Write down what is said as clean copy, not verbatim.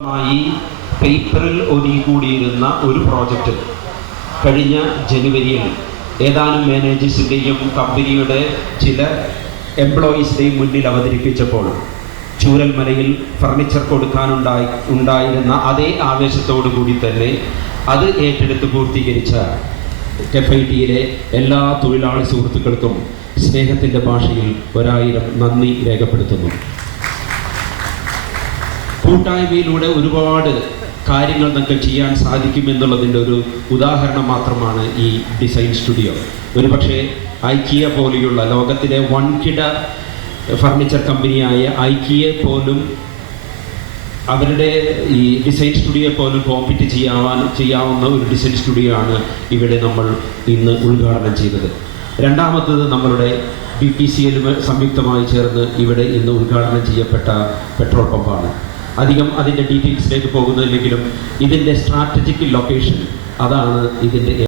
പേപ്പറിൽ ഒതുങ്ങിക്കൂടിയിരുന്ന ഒരു പ്രോജക്റ്റ് കഴിഞ്ഞ ജനുവരിയിൽ ഏതാനും മാനേജേഴ്സിൻ്റെയും കമ്പനിയുടെ ചില എംപ്ലോയീസിൻ്റെയും മുന്നിൽ അവതരിപ്പിച്ചപ്പോൾ ചൂരൽമലയിൽ ഫർണിച്ചർ ഉണ്ടായിരുന്ന അതേ ആവേശത്തോടു കൂടി തന്നെ അത് ഏറ്റെടുത്ത് പൂർത്തീകരിച്ച കെഫൈറ്റിയിലെ എല്ലാ തൊഴിലാളി സുഹൃത്തുക്കൾക്കും സ്നേഹത്തിൻ്റെ ഭാഷയിൽ 1000 നന്ദി രേഖപ്പെടുത്തുന്നു. കൂട്ടായ്മയിലൂടെ ഒരുപാട് കാര്യങ്ങൾ നമുക്ക് ചെയ്യാൻ സാധിക്കുമെന്നുള്ളതിൻ്റെ ഒരു ഉദാഹരണം മാത്രമാണ് ഈ ഡിസൈൻ സ്റ്റുഡിയോ. ഒരുപക്ഷെ ഐക്കിയ പോലെയുള്ള ലോകത്തിലെ വൻകിട ഫർണിച്ചർ കമ്പനിയായ ഐക്കിയ പോലും അവരുടെ ഈ ഡിസൈൻ സ്റ്റുഡിയോ പോലും കോമ്പീറ്റ് ചെയ്യാവുന്ന ഒരു ഡിസൈൻ സ്റ്റുഡിയോ ആണ് ഇവിടെ നമ്മൾ ഇന്ന് ഉദ്ഘാടനം ചെയ്തത്. രണ്ടാമത്തത് നമ്മളുടെ BPCL സംയുക്തമായി ചേർന്ന് ഇവിടെ ഇന്ന് ഉദ്ഘാടനം ചെയ്യപ്പെട്ട പെട്രോൾ പമ്പാണ്. അധികം അതിൻ്റെ ഡീറ്റെയിൽസിലേക്ക് പോകുന്നില്ലെങ്കിലും ഇതിൻ്റെ സ്ട്രാറ്റജിക് ലൊക്കേഷൻ അതാണ് ഇതിൻ്റെ